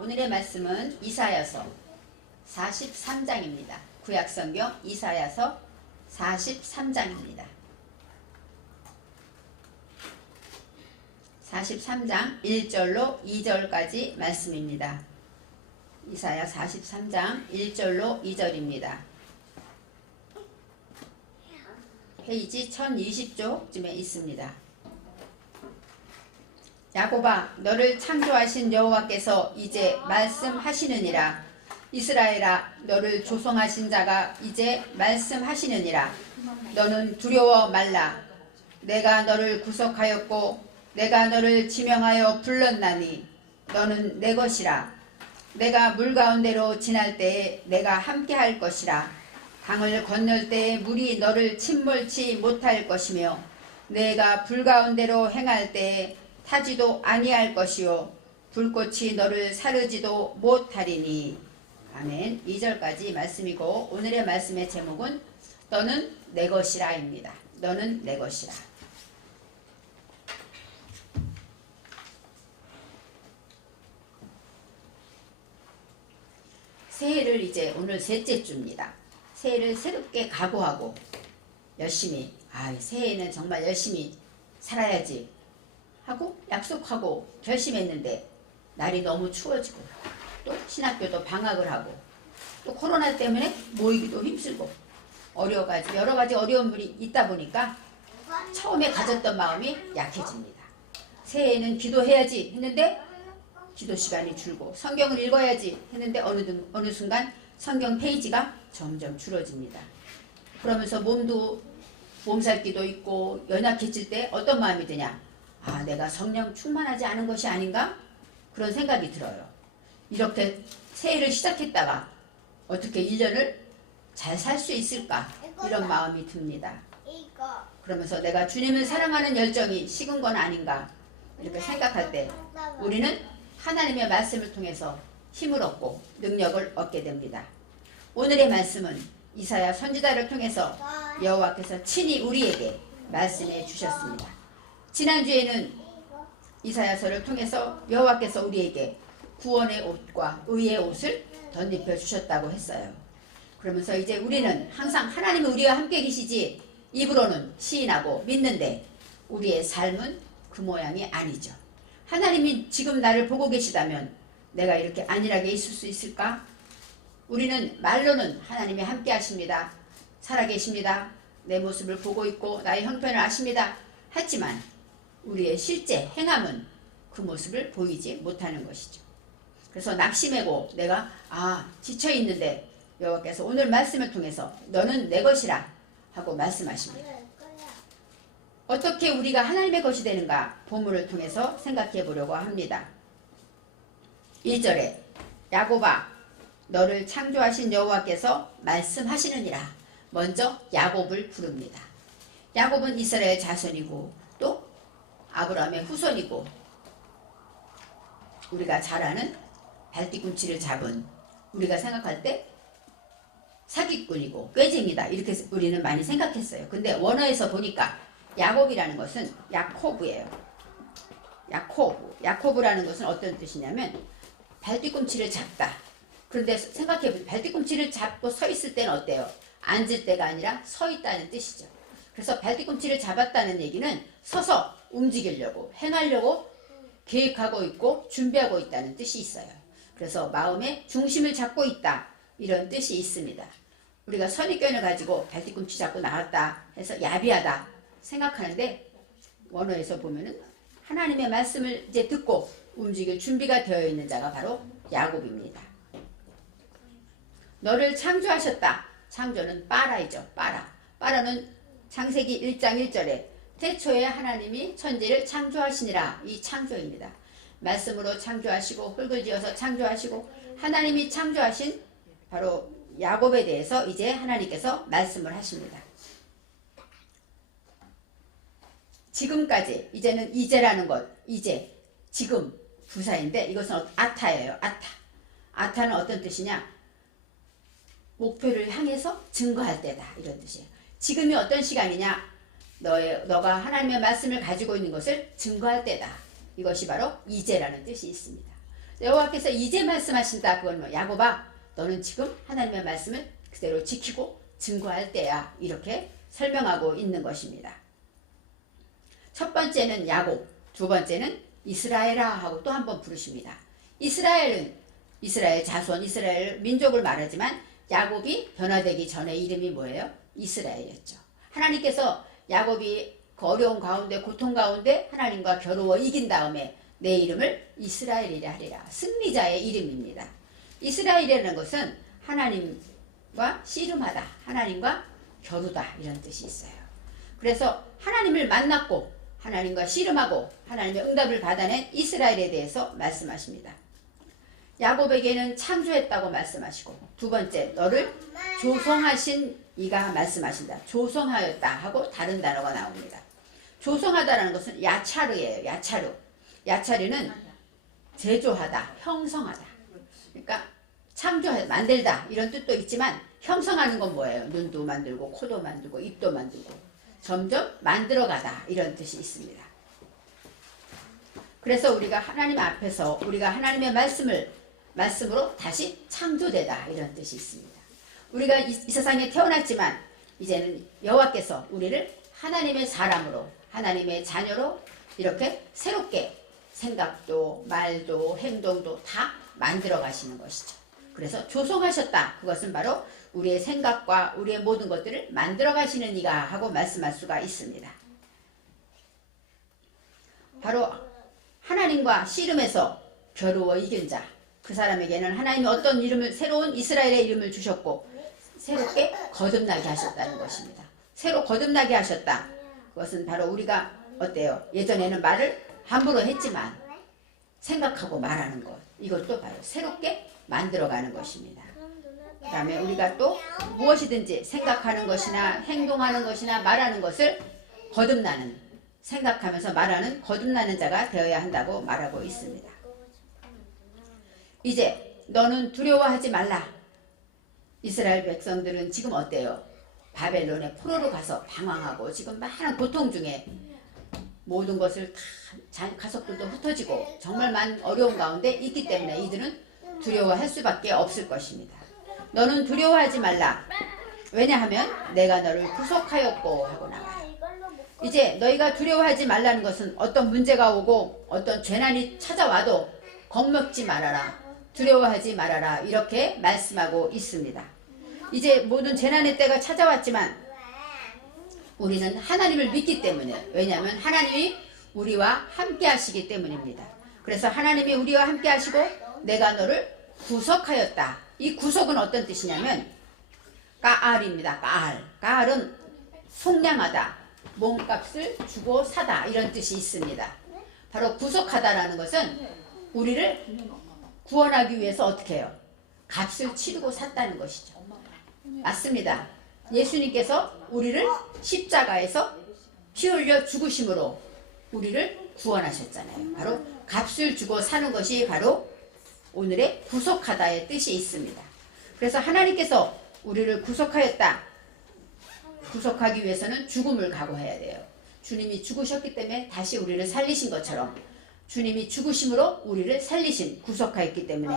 오늘의 말씀은 이사야서 43장입니다. 구약성경 이사야서 43장입니다. 43장 1절로 2절까지 말씀입니다. 이사야 43장 1절로 2절입니다. 페이지 1020쪽쯤에 있습니다. 야곱아, 너를 창조하신 여호와께서 이제 말씀하시느니라. 이스라엘아, 너를 조성하신 자가 이제 말씀하시느니라. 너는 두려워 말라. 내가 너를 구속하였고 내가 너를 지명하여 불렀나니 너는 내 것이라. 내가 물 가운데로 지날 때에 내가 함께 할 것이라. 강을 건널 때에 물이 너를 침몰치 못할 것이며 내가 불 가운데로 행할 때에 타지도 아니할 것이요 불꽃이 너를 사르지도 못하리니. 아멘. 2절까지 말씀이고 오늘의 말씀의 제목은 너는 내 것이라 입니다. 너는 내 것이라. 새해를 이제 오늘 셋째 주입니다. 새해를 새롭게 각오하고 열심히 새해에는 정말 열심히 살아야지 하고 약속하고 결심했는데 날이 너무 추워지고 또 신학교도 방학을 하고 또 코로나 때문에 모이기도 힘들고 어려워가지고 여러 가지 어려움이 있다 보니까 처음에 가졌던 마음이 약해집니다. 새해에는 기도해야지 했는데 기도 시간이 줄고 성경을 읽어야지 했는데 어느 순간 성경 페이지가 점점 줄어집니다. 그러면서 몸살기도 있고 연약해질 때 어떤 마음이 드냐? 내가 성령 충만하지 않은 것이 아닌가? 그런 생각이 들어요. 이렇게 새해를 시작했다가 어떻게 1년을 잘 살 수 있을까? 이런 마음이 듭니다. 그러면서 내가 주님을 사랑하는 열정이 식은 건 아닌가? 이렇게 생각할 때 우리는 하나님의 말씀을 통해서 힘을 얻고 능력을 얻게 됩니다. 오늘의 말씀은 이사야 선지자를 통해서 여호와께서 친히 우리에게 말씀해 주셨습니다. 지난주에는 이사야서를 통해서 여호와께서 우리에게 구원의 옷과 의의 옷을 덧입혀 주셨다고 했어요. 그러면서 이제 우리는 항상 하나님이 우리와 함께 계시지 입으로는 시인하고 믿는데 우리의 삶은 그 모양이 아니죠. 하나님이 지금 나를 보고 계시다면 내가 이렇게 안일하게 있을 수 있을까? 우리는 말로는 하나님이 함께 하십니다. 살아계십니다. 내 모습을 보고 있고 나의 형편을 아십니다. 하지만 우리의 실제 행함은 그 모습을 보이지 못하는 것이죠. 그래서 낙심하고 내가 지쳐있는데 여호와께서 오늘 말씀을 통해서 너는 내 것이라 하고 말씀하십니다. 어떻게 우리가 하나님의 것이 되는가 본문을 통해서 생각해 보려고 합니다. 1절에 야곱아 너를 창조하신 여호와께서 말씀하시느니라. 먼저 야곱을 부릅니다. 야곱은 이스라엘 자손이고 또 아브라함의 후손이고 우리가 잘 아는 발뒤꿈치를 잡은 우리가 생각할 때 사기꾼이고 꾀쟁이다 이렇게 우리는 많이 생각했어요. 근데 원어에서 보니까 야곱이라는 것은 야코브예요. 야코브라는 것은 어떤 뜻이냐면 발뒤꿈치를 잡다. 그런데 생각해보세요. 발뒤꿈치를 잡고 서 있을 때는 어때요? 앉을 때가 아니라 서 있다는 뜻이죠. 그래서 발뒤꿈치를 잡았다는 얘기는 서서 움직이려고 행하려고 계획하고 있고 준비하고 있다는 뜻이 있어요. 그래서 마음의 중심을 잡고 있다 이런 뜻이 있습니다. 우리가 선입견을 가지고 발뒤꿈치 잡고 나왔다 해서 야비하다 생각하는데 원어에서 보면은 하나님의 말씀을 이제 듣고 움직일 준비가 되어 있는 자가 바로 야곱입니다. 너를 창조하셨다. 창조는 빠라이죠. 빠라는 창세기 1장 1절에 태초에 하나님이 천지를 창조하시니라. 이 창조입니다. 말씀으로 창조하시고 흙을 지어서 창조하시고 하나님이 창조하신 바로 야곱에 대해서 이제 하나님께서 말씀을 하십니다. 지금까지 이제는 이제라는 것 지금 부사인데 이것은 아타예요. 아타는 어떤 뜻이냐? 목표를 향해서 증거할 때다 이런 뜻이에요. 지금이 어떤 시간이냐? 너가 하나님의 말씀을 가지고 있는 것을 증거할 때다. 이것이 바로 이제라는 뜻이 있습니다. 여호와께서 이제 말씀하신다. 그건 뭐 야곱아 너는 지금 하나님의 말씀을 그대로 지키고 증거할 때야. 이렇게 설명하고 있는 것입니다. 첫 번째는 야곱, 두 번째는 이스라엘아 하고 또 한 번 부르십니다. 이스라엘은 이스라엘 자손, 이스라엘 민족을 말하지만 야곱이 변화되기 전에 이름이 뭐예요? 이스라엘이었죠. 하나님께서 야곱이 그 어려운 가운데 고통 가운데 하나님과 겨루어 이긴 다음에 내 이름을 이스라엘이라 하리라. 승리자의 이름입니다. 이스라엘이라는 것은 하나님과 씨름하다, 하나님과 겨루다 이런 뜻이 있어요. 그래서 하나님을 만났고 하나님과 씨름하고 하나님의 응답을 받아낸 이스라엘에 대해서 말씀하십니다. 야곱에게는 창조했다고 말씀하시고 두 번째 너를 조성하신 이가 말씀하신다. 조성하였다 하고 다른 단어가 나옵니다. 조성하다라는 것은 야차르예요. 야차르. 야차르는 제조하다, 형성하다. 그러니까 창조하다, 만들다 이런 뜻도 있지만 형성하는 건 뭐예요? 눈도 만들고 코도 만들고 입도 만들고 점점 만들어가다 이런 뜻이 있습니다. 그래서 우리가 하나님 앞에서 우리가 하나님의 말씀으로 다시 창조되다 이런 뜻이 있습니다. 우리가 이 세상에 태어났지만 이제는 여호와께서 우리를 하나님의 사람으로 하나님의 자녀로 이렇게 새롭게 생각도 말도 행동도 다 만들어 가시는 것이죠. 그래서 조성하셨다. 그것은 바로 우리의 생각과 우리의 모든 것들을 만들어 가시는 이가 하고 말씀할 수가 있습니다. 바로 하나님과 씨름해서 겨루어 이긴 자, 그 사람에게는 하나님이 어떤 이름을, 새로운 이스라엘의 이름을 주셨고 새롭게 거듭나게 하셨다는 것입니다. 새로 거듭나게 하셨다. 그것은 바로 우리가 어때요? 예전에는 말을 함부로 했지만 생각하고 말하는 것, 이것도 바로 새롭게 만들어가는 것입니다. 그 다음에 우리가 또 무엇이든지 생각하는 것이나 행동하는 것이나 말하는 것을 거듭나는, 생각하면서 말하는 거듭나는 자가 되어야 한다고 말하고 있습니다. 이제 너는 두려워하지 말라. 이스라엘 백성들은 지금 어때요? 바벨론의 포로로 가서 방황하고 지금 많은 고통 중에 모든 것을 다 가족들도 흩어지고 정말 많은 어려운 가운데 있기 때문에 이들은 두려워할 수밖에 없을 것입니다. 너는 두려워하지 말라. 왜냐하면 내가 너를 구속하였고 하고 나와요. 이제 너희가 두려워하지 말라는 것은 어떤 문제가 오고 어떤 재난이 찾아와도 겁먹지 말아라. 두려워하지 말아라. 이렇게 말씀하고 있습니다. 이제 모든 재난의 때가 찾아왔지만 우리는 하나님을 믿기 때문에, 왜냐하면 하나님이 우리와 함께 하시기 때문입니다. 그래서 하나님이 우리와 함께 하시고 내가 너를 구속하였다. 이 구속은 어떤 뜻이냐면 까알입니다. 까알은 속량하다, 몸값을 주고 사다 이런 뜻이 있습니다. 바로 구속하다라는 것은 우리를 구원하기 위해서 어떻게 해요? 값을 치르고 샀다는 것이죠. 맞습니다. 예수님께서 우리를 십자가에서 피 흘려 죽으심으로 우리를 구원하셨잖아요. 바로 값을 주고 사는 것이 바로 오늘의 구속하다의 뜻이 있습니다. 그래서 하나님께서 우리를 구속하였다. 구속하기 위해서는 죽음을 각오해야 돼요. 주님이 죽으셨기 때문에 다시 우리를 살리신 것처럼 주님이 죽으심으로 우리를 살리신, 구속하였기 때문에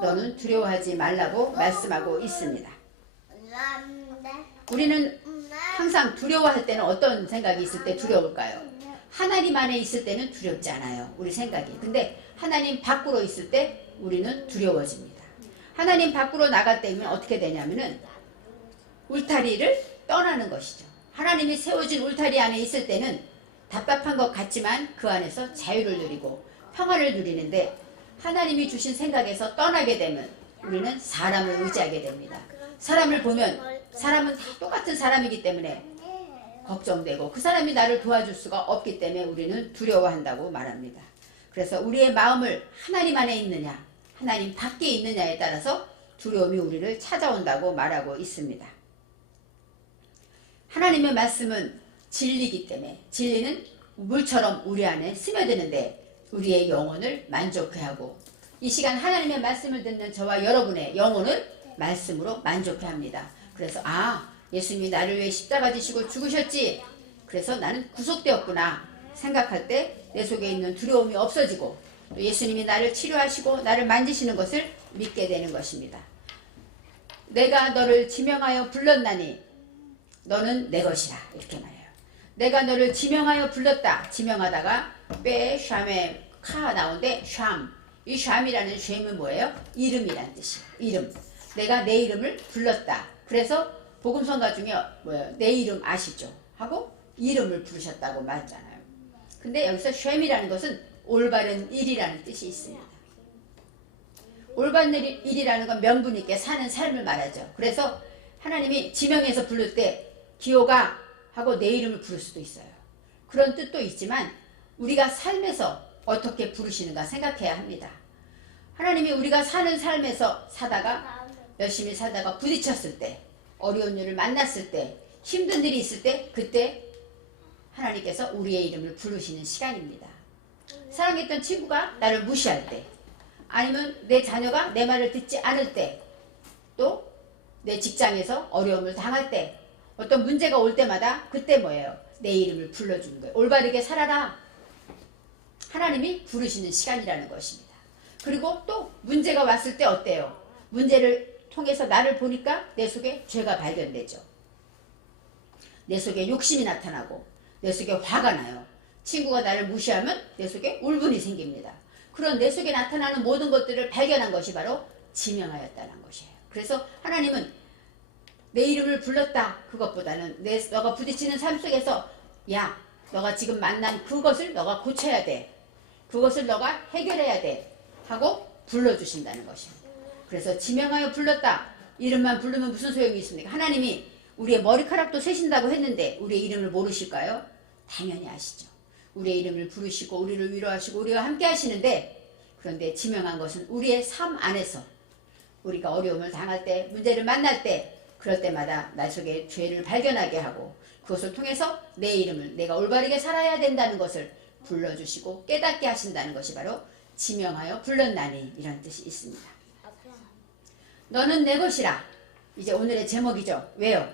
너는 두려워하지 말라고 말씀하고 있습니다. 우리는 항상 두려워할 때는 어떤 생각이 있을 때 두려울까요? 하나님 안에 있을 때는 두렵지 않아요. 우리 생각이. 근데 하나님 밖으로 있을 때 우리는 두려워집니다. 하나님 밖으로 나갈 때면 어떻게 되냐면은 울타리를 떠나는 것이죠. 하나님이 세워진 울타리 안에 있을 때는 답답한 것 같지만 그 안에서 자유를 누리고 평화를 누리는데 하나님이 주신 생각에서 떠나게 되면 우리는 사람을 의지하게 됩니다. 사람을 보면 사람은 다 똑같은 사람이기 때문에 걱정되고 그 사람이 나를 도와줄 수가 없기 때문에 우리는 두려워한다고 말합니다. 그래서 우리의 마음을 하나님 안에 있느냐 하나님 밖에 있느냐에 따라서 두려움이 우리를 찾아온다고 말하고 있습니다. 하나님의 말씀은 진리이기 때문에 진리는 물처럼 우리 안에 스며드는데 우리의 영혼을 만족해 하고 이 시간 하나님의 말씀을 듣는 저와 여러분의 영혼을 말씀으로 만족해 합니다. 그래서 예수님이 나를 위해 십자가 지시고 죽으셨지. 그래서 나는 구속되었구나 생각할 때 내 속에 있는 두려움이 없어지고 또 예수님이 나를 치료하시고 나를 만지시는 것을 믿게 되는 것입니다. 내가 너를 지명하여 불렀나니 너는 내 것이라 이렇게 말해요. 내가 너를 지명하여 불렀다. 지명하다가 빼 샴에 카 나오는데 샴. 이 샴이라는 샴은 뭐예요? 이름이란 뜻이에요. 이름. 내가 내 이름을 불렀다. 그래서 복음성가 중에 뭐예요? 내 이름 아시죠? 하고 이름을 부르셨다고 말했잖아요. 근데 여기서 샴이라는 것은 올바른 일이라는 뜻이 있습니다. 올바른 일이라는 건 명분 있게 사는 삶을 말하죠. 그래서 하나님이 지명해서 부를 때 기호가 하고 내 이름을 부를 수도 있어요. 그런 뜻도 있지만 우리가 삶에서 어떻게 부르시는가 생각해야 합니다. 하나님이 우리가 사는 삶에서 사다가 열심히 살다가 부딪혔을 때, 어려운 일을 만났을 때, 힘든 일이 있을 때, 그때 하나님께서 우리의 이름을 부르시는 시간입니다. 사랑했던 친구가 나를 무시할 때, 아니면 내 자녀가 내 말을 듣지 않을 때, 또 내 직장에서 어려움을 당할 때, 어떤 문제가 올 때마다 그때 뭐예요? 내 이름을 불러주는 거예요. 올바르게 살아라. 하나님이 부르시는 시간이라는 것입니다. 그리고 또 문제가 왔을 때 어때요? 문제를 통해서 나를 보니까 내 속에 죄가 발견되죠. 내 속에 욕심이 나타나고 내 속에 화가 나요. 친구가 나를 무시하면 내 속에 울분이 생깁니다. 그런 내 속에 나타나는 모든 것들을 발견한 것이 바로 지명하였다는 것이에요. 그래서 하나님은 내 이름을 불렀다. 그것보다는 너가 부딪히는 삶 속에서 야, 너가 지금 만난 그것을 너가 고쳐야 돼. 그것을 너가 해결해야 돼. 하고 불러주신다는 것입니다. 그래서 지명하여 불렀다. 이름만 부르면 무슨 소용이 있습니까? 하나님이 우리의 머리카락도 세신다고 했는데 우리의 이름을 모르실까요? 당연히 아시죠. 우리의 이름을 부르시고 우리를 위로하시고 우리와 함께 하시는데, 그런데 지명한 것은 우리의 삶 안에서 우리가 어려움을 당할 때, 문제를 만날 때, 그럴 때마다 나 속에 죄를 발견하게 하고 그것을 통해서 내 이름을 내가 올바르게 살아야 된다는 것을 불러주시고 깨닫게 하신다는 것이 바로 지명하여 불렀나니 이런 뜻이 있습니다. 너는 내 것이라. 이제 오늘의 제목이죠. 왜요?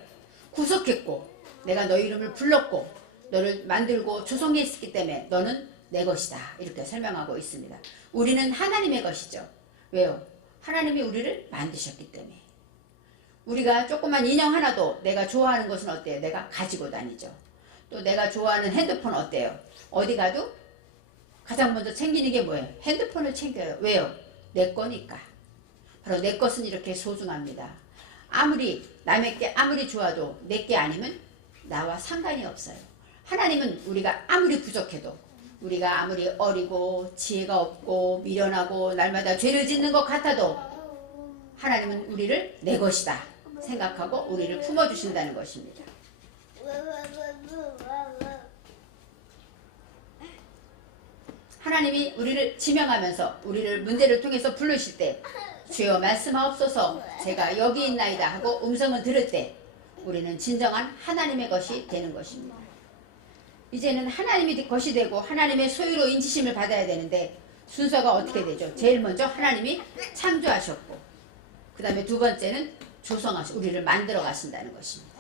구속했고 내가 너 이름을 불렀고 너를 만들고 조성했기 때문에 너는 내 것이다. 이렇게 설명하고 있습니다. 우리는 하나님의 것이죠. 왜요? 하나님이 우리를 만드셨기 때문에. 우리가 조그만 인형 하나도 내가 좋아하는 것은 어때요? 내가 가지고 다니죠. 또 내가 좋아하는 핸드폰 어때요? 어디 가도 가장 먼저 챙기는 게 뭐예요? 핸드폰을 챙겨요. 왜요? 내 거니까. 바로 내 것은 이렇게 소중합니다. 아무리 남의 게 아무리 좋아도 내 게 아니면 나와 상관이 없어요. 하나님은 우리가 아무리 부족해도, 우리가 아무리 어리고 지혜가 없고 미련하고 날마다 죄를 짓는 것 같아도 하나님은 우리를 내 것이다 생각하고 우리를 품어주신다는 것입니다. 하나님이 우리를 지명하면서 우리를 문제를 통해서 부르실 때 주여 말씀하옵소서 제가 여기 있나이다 하고 음성을 들을 때 우리는 진정한 하나님의 것이 되는 것입니다. 이제는 하나님의 것이 되고 하나님의 소유로 인치심을 받아야 되는데 순서가 어떻게 되죠? 제일 먼저 하나님이 창조하셨고 그 다음에 두 번째는 조성하시고 우리를 만들어 가신다는 것입니다.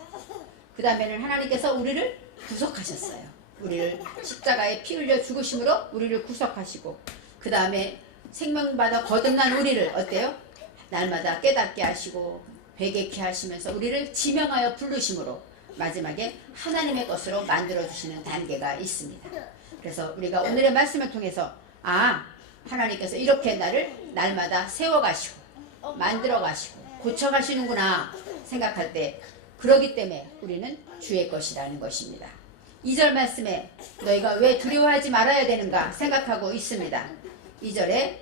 그 다음에는 하나님께서 우리를 구속하셨어요. 우리를 십자가에 피 흘려 죽으심으로 우리를 구속하시고 그 다음에 생명받아 거듭난 우리를 어때요? 날마다 깨닫게 하시고 회개케 하시면서 우리를 지명하여 부르심으로 마지막에 하나님의 것으로 만들어주시는 단계가 있습니다. 그래서 우리가 오늘의 말씀을 통해서 하나님께서 이렇게 나를 날마다 세워가시고 만들어가시고 고쳐가시는구나 생각할 때 그러기 때문에 우리는 주의 것이라는 것입니다. 2절 말씀에 너희가 왜 두려워하지 말아야 되는가 생각하고 있습니다. 2절에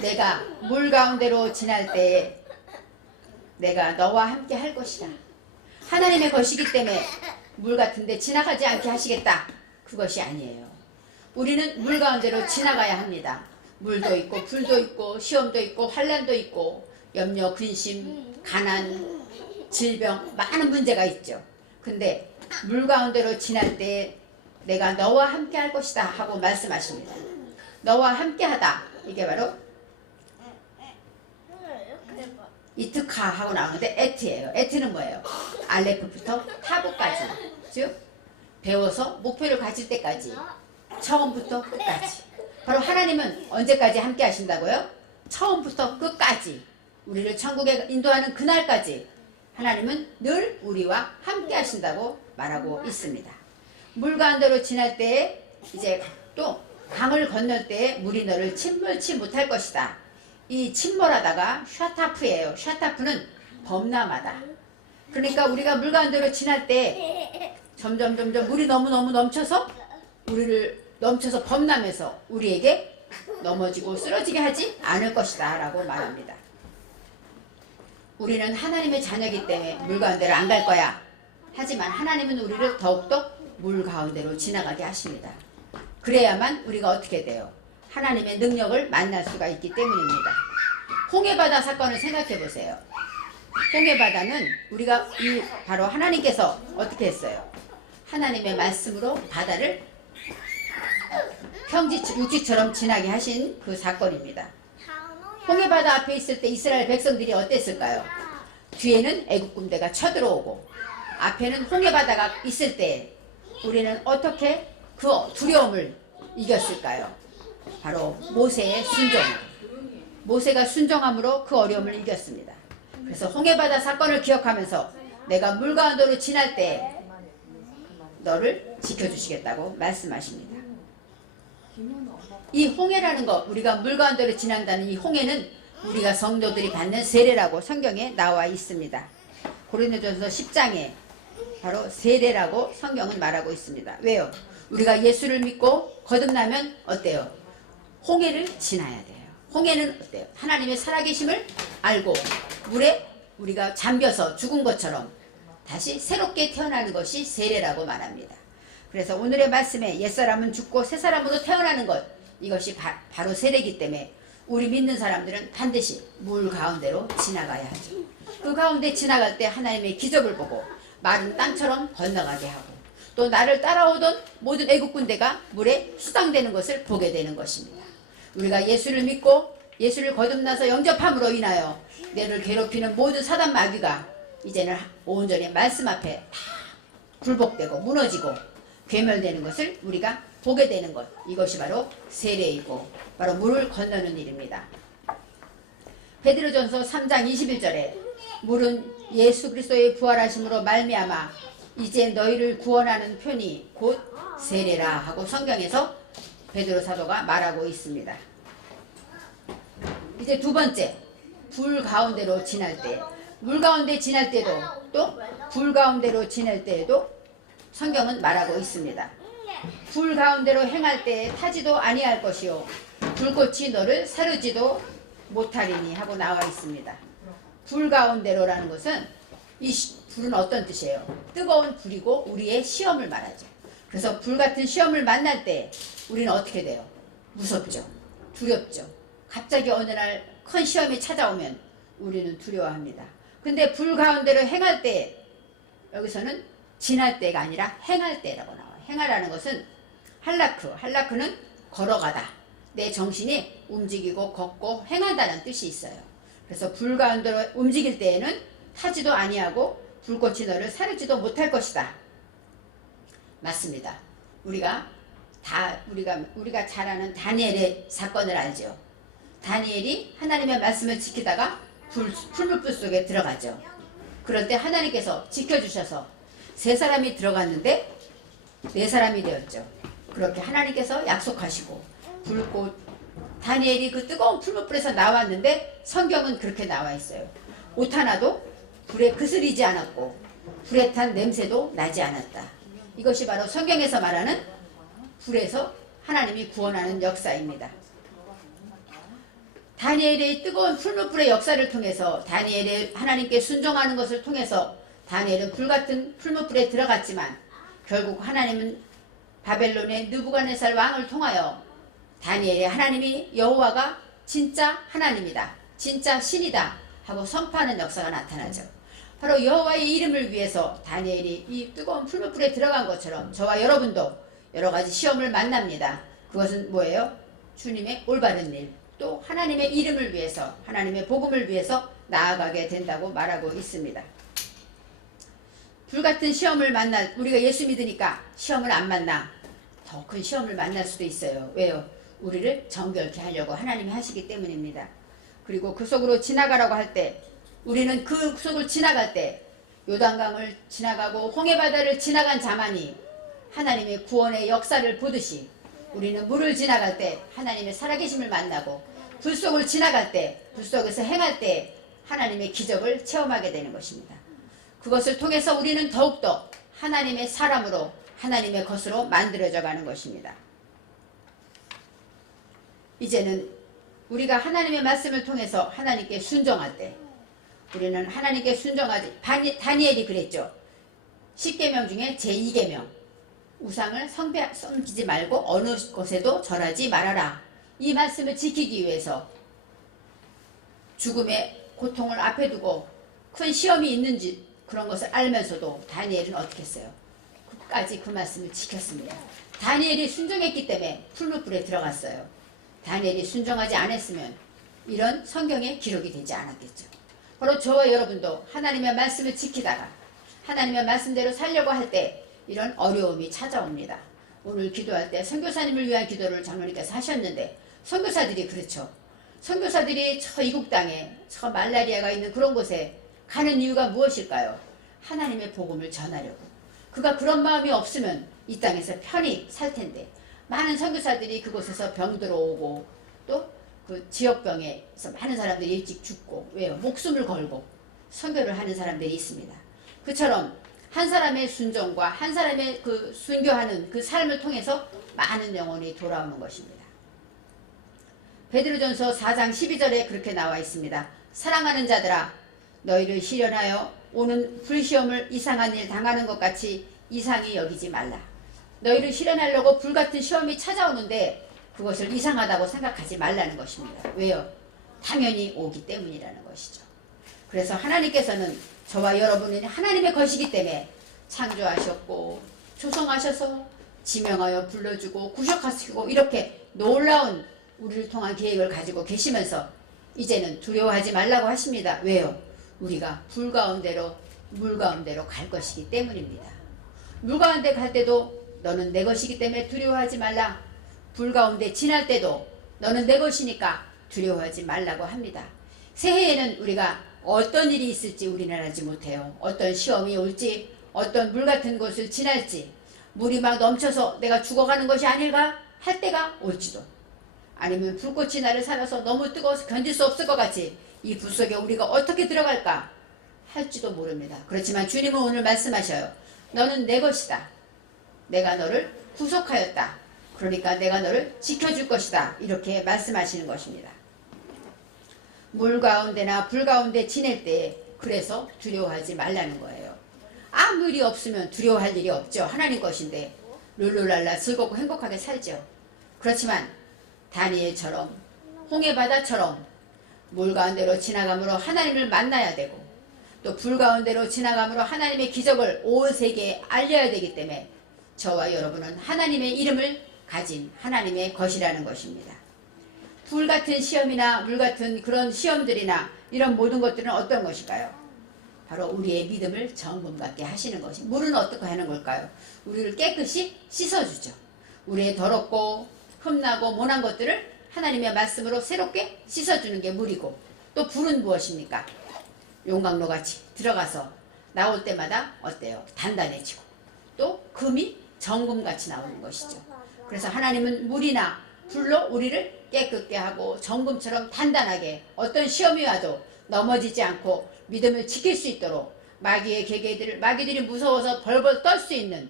내가 물 가운데로 지날 때에 내가 너와 함께 할 것이다. 하나님의 것이기 때문에 물 같은데 지나가지 않게 하시겠다. 그것이 아니에요. 우리는 물 가운데로 지나가야 합니다. 물도 있고 불도 있고 시험도 있고 환난도 있고 염려, 근심, 가난, 질병 많은 문제가 있죠. 근데 물 가운데로 지날 때 내가 너와 함께 할 것이다 하고 말씀하십니다. 너와 함께 하다 이게 바로 이트카 하고 나오는데 에트예요. 에트는 뭐예요? 알레프부터 타부까지 즉 배워서 목표를 가질 때까지 처음부터 끝까지 바로 하나님은 언제까지 함께 하신다고요? 처음부터 끝까지 우리를 천국에 인도하는 그날까지 하나님은 늘 우리와 함께 하신다고 말하고 있습니다. 물 가운데로 지날 때에 이제 또 강을 건널 때에 물이 너를 침몰치 못할 것이다. 이 침몰하다가 샤타프예요. 샤타프는 범람하다. 그러니까 우리가 물 가운데로 지날 때 점점 물이 너무너무 넘쳐서 우리를 넘쳐서 범람해서 우리에게 넘어지고 쓰러지게 하지 않을 것이다 라고 말합니다. 우리는 하나님의 자녀이기 때문에 물 가운데로 안 갈 거야. 하지만 하나님은 우리를 더욱더 물 가운데로 지나가게 하십니다. 그래야만 우리가 어떻게 돼요? 하나님의 능력을 만날 수가 있기 때문입니다. 홍해바다 사건을 생각해 보세요. 홍해바다는 우리가 바로 하나님께서 어떻게 했어요? 하나님의 말씀으로 바다를 육지처럼 지나게 하신 그 사건입니다. 홍해바다 앞에 있을 때 이스라엘 백성들이 어땠을까요? 뒤에는 애국 군대가 쳐들어오고 앞에는 홍해바다가 있을 때 우리는 어떻게 그 두려움을 이겼을까요? 바로 모세의 순종. 모세가 순종함으로 그 어려움을 이겼습니다. 그래서 홍해바다 사건을 기억하면서 내가 물 가운데로 지날 때 너를 지켜주시겠다고 말씀하십니다. 이 홍해라는 것, 우리가 물 가운데로 지난다는 이 홍해는 우리가 성도들이 받는 세례라고 성경에 나와 있습니다. 고린도전서 10장에 바로 세례라고 성경은 말하고 있습니다. 왜요? 우리가 예수를 믿고 거듭나면 어때요? 홍해를 지나야 돼요. 홍해는 어때요? 하나님의 살아계심을 알고 물에 우리가 잠겨서 죽은 것처럼 다시 새롭게 태어나는 것이 세례라고 말합니다. 그래서 오늘의 말씀에 옛사람은 죽고 새사람으로 태어나는 것, 이것이 바로 세례이기 때문에 우리 믿는 사람들은 반드시 물 가운데로 지나가야 하죠. 그 가운데 지나갈 때 하나님의 기적을 보고 마른 땅처럼 건너가게 하고 또 나를 따라오던 모든 애국 군대가 물에 수상되는 것을 보게 되는 것입니다. 우리가 예수를 믿고 예수를 거듭나서 영접함으로 인하여 내를 괴롭히는 모든 사단 마귀가 이제는 온전히 말씀 앞에 다 굴복되고 무너지고 괴멸되는 것을 우리가 보게 되는 것, 이것이 바로 세례이고 바로 물을 건너는 일입니다. 베드로전서 3장 21절에 물은 예수 그리스도의 부활하심으로 말미암아 이제 너희를 구원하는 편이 곧 세례라 하고 성경에서 베드로 사도가 말하고 있습니다. 이제 두 번째, 불 가운데로 지날 때, 물 가운데 지날 때도 또 불 가운데로 지날 때에도 성경은 말하고 있습니다. 불 가운데로 행할 때에 타지도 아니할 것이요 불꽃이 너를 사르지도 못하리니 하고 나와 있습니다. 불 가운데로라는 것은 이 불은 어떤 뜻이에요? 뜨거운 불이고 우리의 시험을 말하죠. 그래서 불 같은 시험을 만날 때 우리는 어떻게 돼요? 무섭죠. 두렵죠. 갑자기 어느 날 큰 시험이 찾아오면 우리는 두려워합니다. 근데 불 가운데로 행할 때, 여기서는 지날 때가 아니라 행할 때라고 나와요. 행하라는 것은 할라크는 걸어가다. 내 정신이 움직이고 걷고 행한다는 뜻이 있어요. 그래서 불 가운데로 움직일 때에는 타지도 아니하고 불꽃이 너를 사르지도 못할 것이다. 맞습니다. 우리가 잘 아는 다니엘의 사건을 알죠. 다니엘이 하나님의 말씀을 지키다가 풀무불 속에 들어가죠. 그럴 때 하나님께서 지켜주셔서 3사람이 들어갔는데 4사람이 되었죠. 그렇게 하나님께서 약속하시고 불꽃 다니엘이 그 뜨거운 풀무불에서 나왔는데 성경은 그렇게 나와 있어요. 옷 하나도 불에 그스리지 않았고 불에 탄 냄새도 나지 않았다. 이것이 바로 성경에서 말하는 불에서 하나님이 구원하는 역사입니다. 다니엘의 뜨거운 풀무불의 역사를 통해서 다니엘의 하나님께 순종하는 것을 통해서 다니엘은 불같은 풀무불에 들어갔지만 결국 하나님은 바벨론의 느부갓네살 왕을 통하여 다니엘의 하나님이 여호와가 진짜 하나님이다. 진짜 신이다. 하고 선포하는 역사가 나타나죠. 바로 여호와의 이름을 위해서 다니엘이 이 뜨거운 풀무불에 들어간 것처럼 저와 여러분도 여러 가지 시험을 만납니다. 그것은 뭐예요? 주님의 올바른 일, 또 하나님의 이름을 위해서, 하나님의 복음을 위해서 나아가게 된다고 말하고 있습니다. 불같은 시험을 우리가 예수 믿으니까 시험을 안 만나 더 큰 시험을 만날 수도 있어요. 왜요? 우리를 정결케 하려고 하나님이 하시기 때문입니다. 그리고 그 속으로 지나가라고 할 때 우리는 그 속을 지나갈 때 요단강을 지나가고 홍해바다를 지나간 자만이 하나님의 구원의 역사를 보듯이 우리는 물을 지나갈 때 하나님의 살아계심을 만나고 불 속을 지나갈 때, 불 속에서 행할 때 하나님의 기적을 체험하게 되는 것입니다. 그것을 통해서 우리는 더욱더 하나님의 사람으로 하나님의 것으로 만들어져 가는 것입니다. 이제는 우리가 하나님의 말씀을 통해서 하나님께 순종할 때 우리는 하나님께 순종하지. 다니엘이 그랬죠. 10계명 중에 제2계명 우상을 섬기지 말고 어느 곳에도 절하지 말아라. 이 말씀을 지키기 위해서 죽음의 고통을 앞에 두고 큰 시험이 있는지 그런 것을 알면서도 다니엘은 어떻게 했어요? 끝까지 그 말씀을 지켰습니다. 다니엘이 순종했기 때문에 풀무불에 들어갔어요. 다니엘이 순종하지 않았으면 이런 성경에 기록이 되지 않았겠죠. 바로 저와 여러분도 하나님의 말씀을 지키다가 하나님의 말씀대로 살려고 할 때 이런 어려움이 찾아옵니다. 오늘 기도할 때 선교사님을 위한 기도를 장로님께서 하셨는데 선교사들이 그렇죠. 선교사들이 저 이국 땅에 저 말라리아가 있는 그런 곳에 가는 이유가 무엇일까요? 하나님의 복음을 전하려고. 그가 그런 마음이 없으면 이 땅에서 편히 살 텐데 많은 선교사들이 그곳에서 병 들어오고 또 그 지역병에서 많은 사람들이 일찍 죽고 왜요? 목숨을 걸고 선교를 하는 사람들이 있습니다. 그처럼 한 사람의 순종과 한 사람의 그 순교하는 그 삶을 통해서 많은 영혼이 돌아오는 것입니다. 베드로전서 4장 12절에 그렇게 나와 있습니다. 사랑하는 자들아 너희를 시련하여 오는 불시험을 이상한 일 당하는 것 같이 이상히 여기지 말라. 너희를 시련하려고 불같은 시험이 찾아오는데 그것을 이상하다고 생각하지 말라는 것입니다. 왜요? 당연히 오기 때문이라는 것이죠. 그래서 하나님께서는 저와 여러분이 하나님의 것이기 때문에 창조하셨고 조성하셔서 지명하여 불러주고 구속하시고 이렇게 놀라운 우리를 통한 계획을 가지고 계시면서 이제는 두려워하지 말라고 하십니다. 왜요? 우리가 불 가운데로 물 가운데로 갈 것이기 때문입니다. 물 가운데 갈 때도 너는 내 것이기 때문에 두려워하지 말라. 불 가운데 지날 때도 너는 내 것이니까 두려워하지 말라고 합니다. 새해에는 우리가 어떤 일이 있을지 우리는 알지 못해요. 어떤 시험이 올지 어떤 물 같은 곳을 지날지 물이 막 넘쳐서 내가 죽어가는 것이 아닐까 할 때가 올지도 아니면 불꽃이 나를 살아서 너무 뜨거워서 견딜 수 없을 것 같이 이 불 속에 우리가 어떻게 들어갈까 할지도 모릅니다. 그렇지만 주님은 오늘 말씀하셔요. 너는 내 것이다. 내가 너를 구속하였다. 그러니까 내가 너를 지켜줄 것이다. 이렇게 말씀하시는 것입니다. 물 가운데나 불 가운데 지낼 때 그래서 두려워하지 말라는 거예요. 아무 일이 없으면 두려워할 일이 없죠. 하나님 것인데 룰루랄라 즐겁고 행복하게 살죠. 그렇지만 다니엘처럼 홍해바다처럼 물 가운데로 지나감으로 하나님을 만나야 되고 또 불 가운데로 지나감으로 하나님의 기적을 온 세계에 알려야 되기 때문에 저와 여러분은 하나님의 이름을 가진 하나님의 것이라는 것입니다. 불 같은 시험이나 물 같은 그런 시험들이나 이런 모든 것들은 어떤 것일까요? 바로 우리의 믿음을 정금 같게 하시는 것이. 물은 어떻게 하는 걸까요? 우리를 깨끗이 씻어주죠. 우리의 더럽고 흠나고 모난 것들을 하나님의 말씀으로 새롭게 씻어주는 게 물이고 또 불은 무엇입니까? 용광로같이 들어가서 나올 때마다 어때요? 단단해지고 또 금이 정금같이 나오는 것이죠. 그래서 하나님은 물이나 불로 우리를 깨끗게 하고 정금처럼 단단하게 어떤 시험이 와도 넘어지지 않고 믿음을 지킬 수 있도록 마귀들이 무서워서 벌벌 떨 수 있는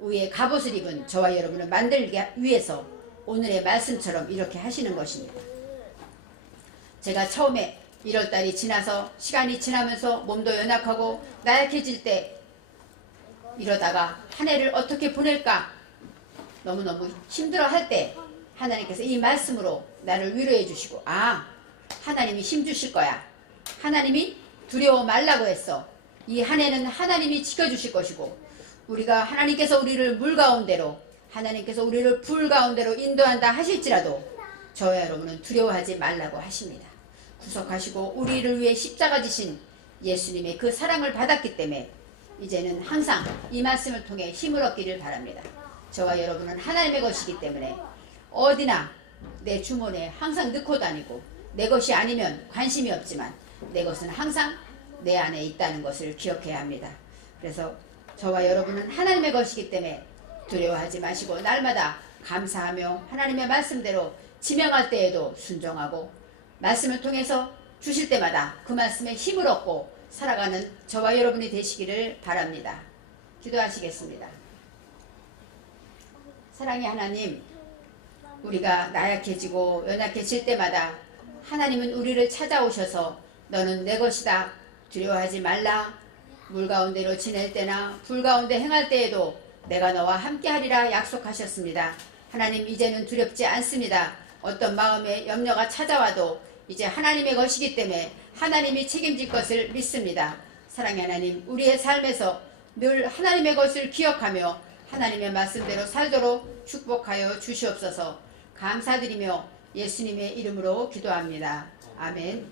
의의 갑옷을 입은 저와 여러분을 만들기 위해서 오늘의 말씀처럼 이렇게 하시는 것입니다. 제가 처음에 1월달이 지나서 시간이 지나면서 몸도 연약하고 나약해질 때 이러다가 한 해를 어떻게 보낼까 너무너무 힘들어할 때 하나님께서 이 말씀으로 나를 위로해 주시고 하나님이 힘 주실 거야. 하나님이 두려워 말라고 했어. 이 한 해는 하나님이 지켜주실 것이고 우리가 하나님께서 우리를 물 가운데로 하나님께서 우리를 불 가운데로 인도한다 하실지라도 저와 여러분은 두려워하지 말라고 하십니다. 구속하시고 우리를 위해 십자가 지신 예수님의 그 사랑을 받았기 때문에 이제는 항상 이 말씀을 통해 힘을 얻기를 바랍니다. 저와 여러분은 하나님의 것이기 때문에 어디나 내 주머니에 항상 넣고 다니고 내 것이 아니면 관심이 없지만 내 것은 항상 내 안에 있다는 것을 기억해야 합니다. 그래서 저와 여러분은 하나님의 것이기 때문에 두려워하지 마시고 날마다 감사하며 하나님의 말씀대로 지명할 때에도 순종하고 말씀을 통해서 주실 때마다 그 말씀에 힘을 얻고 살아가는 저와 여러분이 되시기를 바랍니다. 기도하시겠습니다. 사랑의 하나님, 우리가 나약해지고 연약해질 때마다 하나님은 우리를 찾아오셔서 너는 내 것이다, 두려워하지 말라, 물 가운데로 지낼 때나 불 가운데 행할 때에도 내가 너와 함께하리라 약속하셨습니다. 하나님, 이제는 두렵지 않습니다. 어떤 마음의 염려가 찾아와도 이제 하나님의 것이기 때문에 하나님이 책임질 것을 믿습니다. 사랑의 하나님, 우리의 삶에서 늘 하나님의 것을 기억하며 하나님의 말씀대로 살도록 축복하여 주시옵소서. 감사드리며 예수님의 이름으로 기도합니다. 아멘.